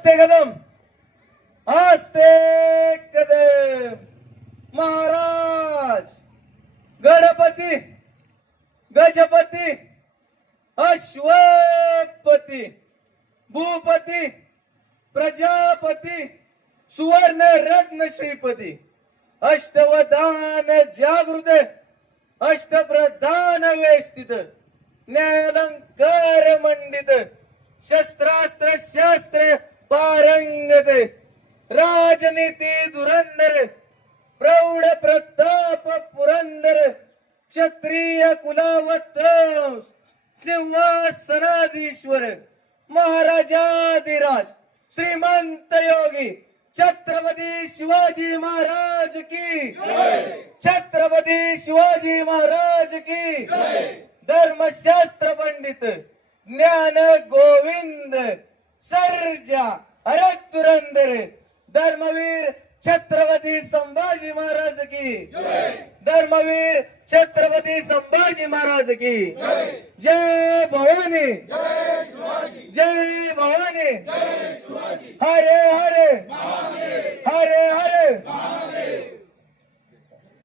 आस्ते कदम आस्ते कदम महाराज गणपती गजपती अश्वपती भूपती प्रजापती सुवर्ण रत्न श्रीपती अष्टवधान जागृत अष्टप्रधान वेष्टित न्यायालंकार मंडित शस्त्रास्त्र शास्त्र पारंगत राजनीती धुरंधर प्रौढ प्रताप पुरंदर क्षत्रिय कुलावत सिंहासनाधीश्वर महाराजाधिराज श्रीमंत योगी छत्रपती शिवाजी महाराज की छत्रपती शिवाजी महाराज की धर्मशास्त्र पंडित ज्ञान गोविंद सर्जा अरे तुरंदर धर्मवीर छत्रपती संभाजी महाराज की धर्मवीर छत्रपती संभाजी महाराज की जय भवानी जय भवानी हरे हरे हरे हरे